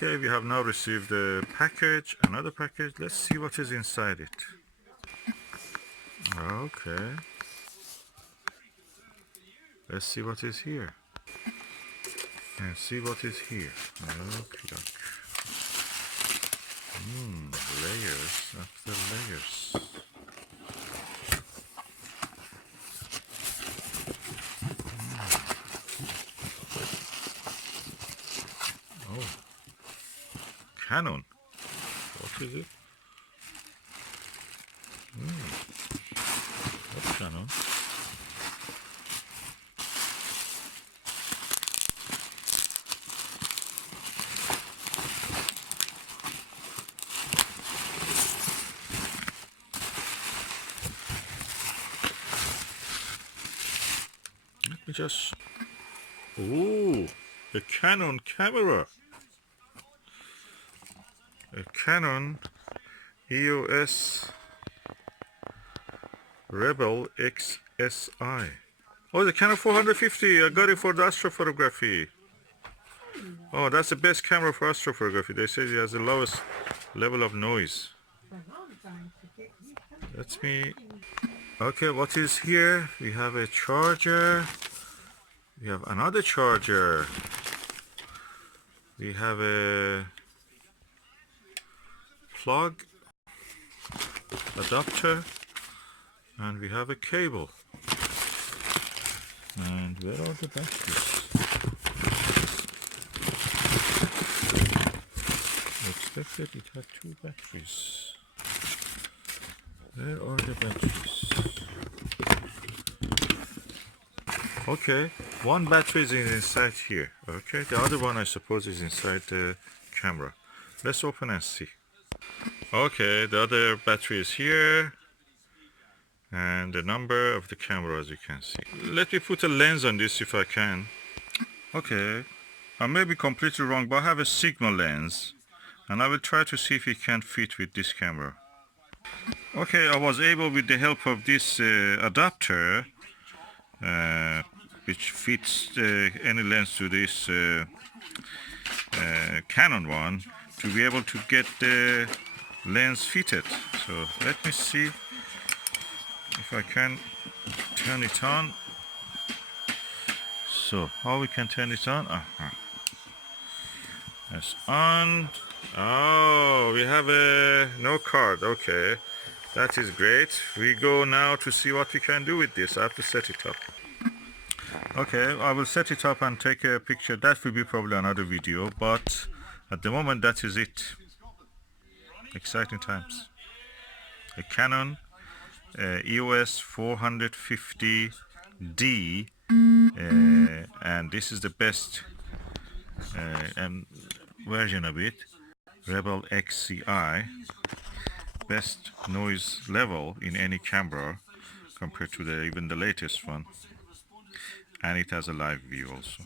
Okay, we have now received a package, another package. Let's see what is inside it. Okay. Let's see what is here. And see what is here. Okay. Layers after layers. Oh. Canon. What is it? What's Canon? Let me just... Oh, a Canon camera. A Canon EOS Rebel XSI. Oh, the Canon 450. I got it for the astrophotography. Oh, that's the best camera for astrophotography. They say it has the lowest level of noise. That's me. Okay, what is here? We have a charger. We have another charger. We have a plug, adapter, and we have a cable. And where are the batteries? I expected it had 2 batteries. Where are the batteries? Okay, 1 battery is inside here. Okay, the other one I suppose is inside the camera. Let's open and see. Okay, the other battery is here. And the number of the camera, as you can see. Let me put a lens on this if I can. Okay, I may be completely wrong, but I have a Sigma lens. And I will try to see if it can fit with this camera. Okay, I was able with the help of this adapter, which fits any lens to this Canon one, to be able to get the lens fitted. So let me see if I can turn it on. So how we can turn it on? That's on. Oh, we have a no card. Okay, that is great. We go now to see what we can do with this. I have to set it up. Okay, I will set it up and take a picture. That will be probably another video, but at the moment that is it. Exciting times. A Canon EOS 450D, and this is the best version of it. Rebel XCI, best noise level in any camera compared to even the latest one, and it has a live view also.